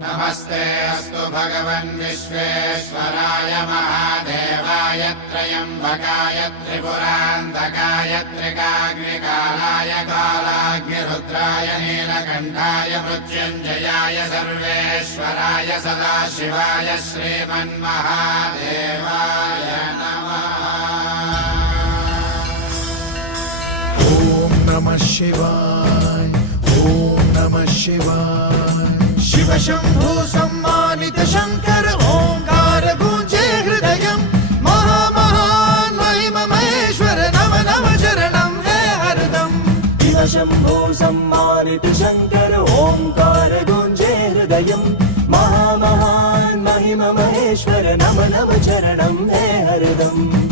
नमस्ते अस्तु भगवन् विश्वेश्वराय महादेवाय त्र्यम्बकाय त्रिपुरान्तकाय त्रिकाग्निकालाय कालाग्निरुद्राय नीलकण्ठाय मृत्युञ्जयाय सर्वेश्वराय सदाशिवाय श्रीमन्महादेवाय नमः। ॐ नमः शिवाय ॐ नमः शिवाय। शिव शंभु सम्मानित शंकर ओंकार गूंजे हृदयम् महामहान् महिमहेश्वर नम नम चरणं हे हरदम्। शिव शंभु सम्मानित शंकर ओंकार गूंजे हृदयम् महामहान् महिमहेश्वर नम नम चरणं हे हरदम्।